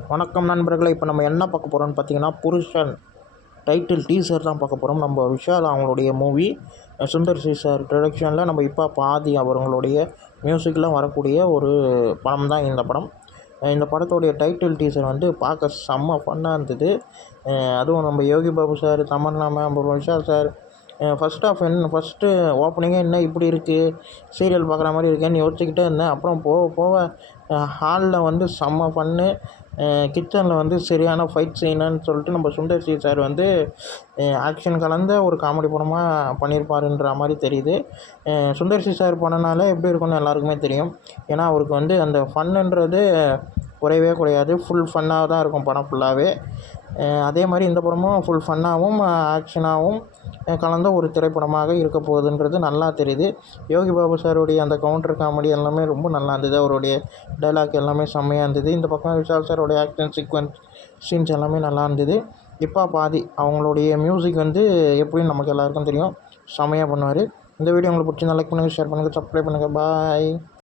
வணக்கம் நண்பர்களே. இப்போ நம்ம என்ன பார்க்க போகிறோம்னு பார்த்தீங்கன்னா, புருஷன் டைட்டில் டீசர் தான் பார்க்க போகிறோம். நம்ம விஷால் அவங்களுடைய மூவி சுந்தர் சி சார் ப்ரொடக்ஷனில் நம்ம இப்போ பாதி அவங்களுடைய மியூசிக்கில் வரக்கூடிய ஒரு படம் தான் இந்த படம். இந்த படத்தோடைய டைட்டில் டீசர் வந்து பார்க்க செம்ம ஃபன்னாக இருந்தது. அதுவும் நம்ம யோகி பாபு சார், தமன்னா மேம், அப்புறம் விஷால் சார் ஃபஸ்ட்டு ஓப்பனிங்கே என்ன இப்படி இருக்குது, சீரியல் பார்க்குற மாதிரி இருக்கேன்னு யோசிச்சுக்கிட்டே இருந்தேன். அப்புறம் போக போக ஹாலில் வந்து செம்ம ஃபன்னு. கிச்சனில் வந்து சரியான ஃபைட் சீனுன்னு சொல்லிட்டு நம்ம சுந்தர் சி சார் வந்து ஆக்ஷன் கலந்த ஒரு காமெடி படமாக பண்ணியிருப்பாருன்ற மாதிரி தெரியுது. சுந்தர் சி சார் படம்னாலே எப்படி இருக்கும்னு எல்லாருக்குமே தெரியும். ஏன்னா அவருக்கு வந்து அந்த ஃபன்னுன்றது குறையவே குறையாது. ஃபுல் ஃபன்னாக தான் இருக்கும் படம் ஃபுல்லாகவே. அதே மாதிரி இந்த படமும் ஃபுல் ஃபன்னாகவும் ஆக்ஷனாகவும் கலந்த ஒரு திரைப்படமாக இருக்க போகுதுன்றது நல்லா தெரியுது. யோகி பாபு சாருடைய அந்த கவுண்டர் காமெடி எல்லாமே ரொம்ப நல்லா இருந்தது. அவருடைய டைலாக் எல்லாமே செம்மையாக இருந்தது. இந்த பக்கம் விஷால் சாரோடைய ஆக்ஷன் சீன்ஸ் எல்லாமே நல்லா இருந்தது. இப்போ பாதி அவங்களுடைய மியூசிக் வந்து எப்படின்னு நமக்கு எல்லாருக்கும் தெரியும், செம்மையாக பண்ணுவார். இந்த வீடியோ உங்களுக்கு பிடிச்சிருந்தா லைக் பண்ணுங்கள், ஷேர் பண்ணுங்கள், சப்ஸ்கிரைப் பண்ணுங்கள். பாய்.